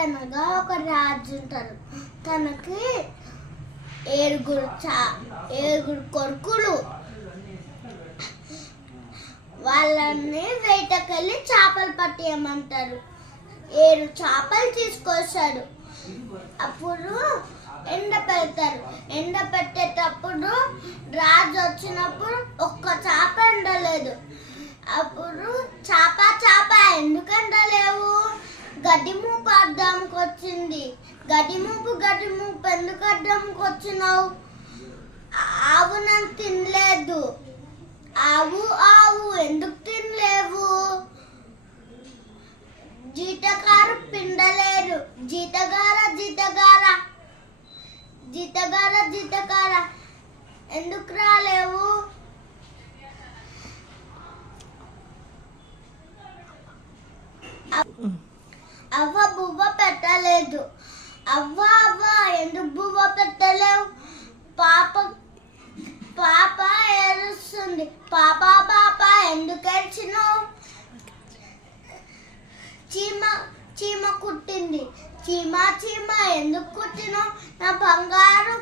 అనగనగా ఒక రాజు ఉంటారు. తనకి ఏడుగురు కొడుకులు. వాళ్ళని వేటకెళ్ళి చేపలు పట్టేయమంటారు. 7 చేపలు తీసుకొస్తాడు. అప్పుడు ఎండ పెడతారు. ఎండ పెట్టేటప్పుడు రాజు వచ్చినప్పుడు ఒక్క చేప ఎండలేదు. అప్పుడు చేప ఎందుకు ఎండలేవు? గడ్డి మూపు అడ్డంకి వచ్చింది. గడ్డి మూపు ఎందుకు అడ్డంకి వచ్చినావు? ఆవు నన్ను తినలేదు. ఆవు ఎందుకు తినలేవు? జీతగారు పిండలేరు. జీతగార ఎందుకు రాలేవు? అవ్వ బువ్వ పెట్టలేదు. అవ్వ ఎందుకు బువ్వ పెట్టలేవు? పాప ఏడుస్తుంది. పాప ఎందుకు ఏడ్చినావు? చీమ కుట్టింది. చీమ ఎందుకు కుట్టినావు? నా బంగారు